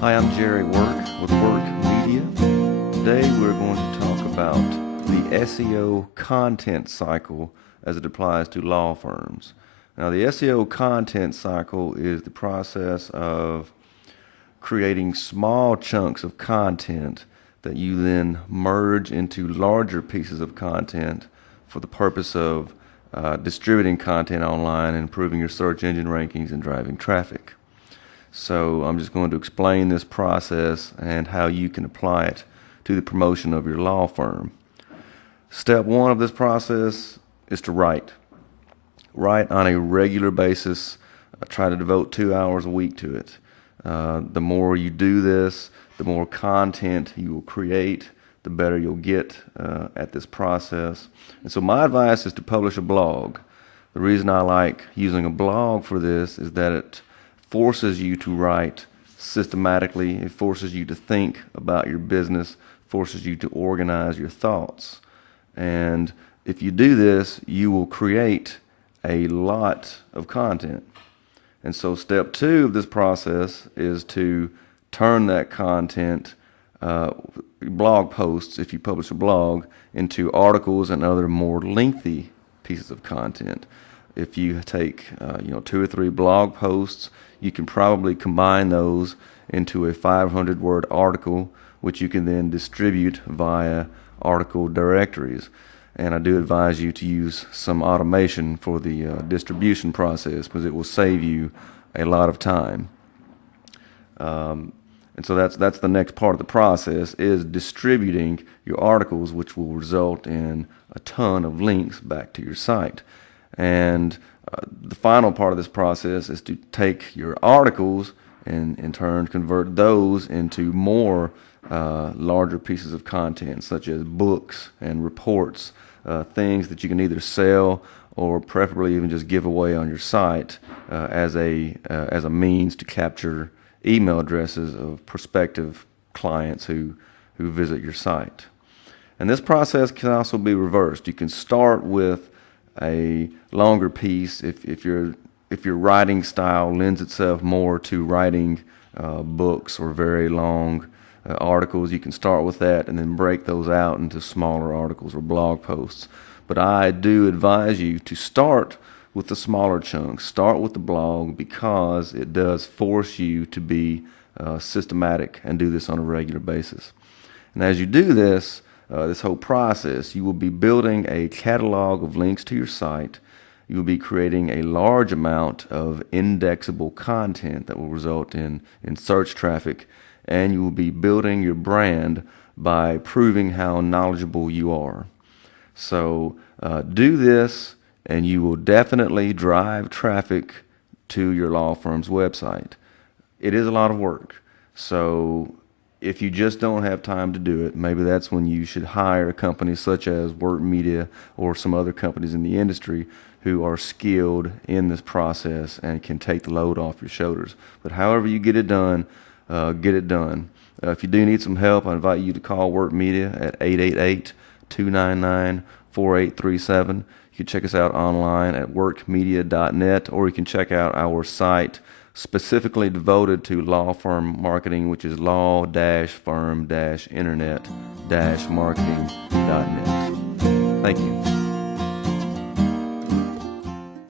Hi, I'm Jerry Work with Work Media. Today we're going to talk about the SEO content cycle as it applies to law firms. Now, the SEO content cycle is the process of creating small chunks of content that you then merge into larger pieces of content for the purpose of distributing content online and improving your search engine rankings and driving traffic. So I'm just going to explain this process and how you can apply it to the promotion of your law firm. Step one of this process is to write. Write on a regular basis. Try to devote 2 hours a week to it. The more you do this, the more content you will create, the better you'll get at this process. And so my advice is to publish a blog. The reason I like using a blog for this is that it forces you to write systematically. It forces you to think about your business, forces you to organize your thoughts. And if you do this, you will create a lot of content. And so step two of this process is to turn that content, blog posts, if you publish a blog, into articles and other more lengthy pieces of content. If you take 2 or 3 blog posts, you can probably combine those into a 500-word article, which you can then distribute via article directories. And I do advise you to use some automation for the distribution process, because it will save you a lot of time. And so that's the next part of the process, is distributing your articles, which will result in a ton of links back to your site. And the final part of this process is to take your articles and in turn convert those into more larger pieces of content, such as books and reports, things that you can either sell or preferably even just give away on your site as a means to capture email addresses of prospective clients who visit your site. And this process can also be reversed. You can start with a longer piece if your writing style lends itself more to writing books or very long articles. You can start with that and then break those out into smaller articles or blog posts. But I do advise you to start with the smaller chunks. Start with the blog, because it does force you to be systematic and do this on a regular basis. And as you do this, this whole process, you will be building a catalog of links to your site. You will be creating a large amount of indexable content that will result in search traffic, and you will be building your brand by proving how knowledgeable you are. So do this, and you will definitely drive traffic to your law firm's website. It is a lot of work. So if you just don't have time to do it, maybe that's when you should hire companies such as Work Media or some other companies in the industry who are skilled in this process and can take the load off your shoulders. But however you get it done, get it done. If you do need some help, I invite you to call Work Media at 888-299-4837. You can check us out online at workmedia.net, or you can check out our site specifically devoted to law firm marketing, which is law-firm-internet-marketing.net. Thank you.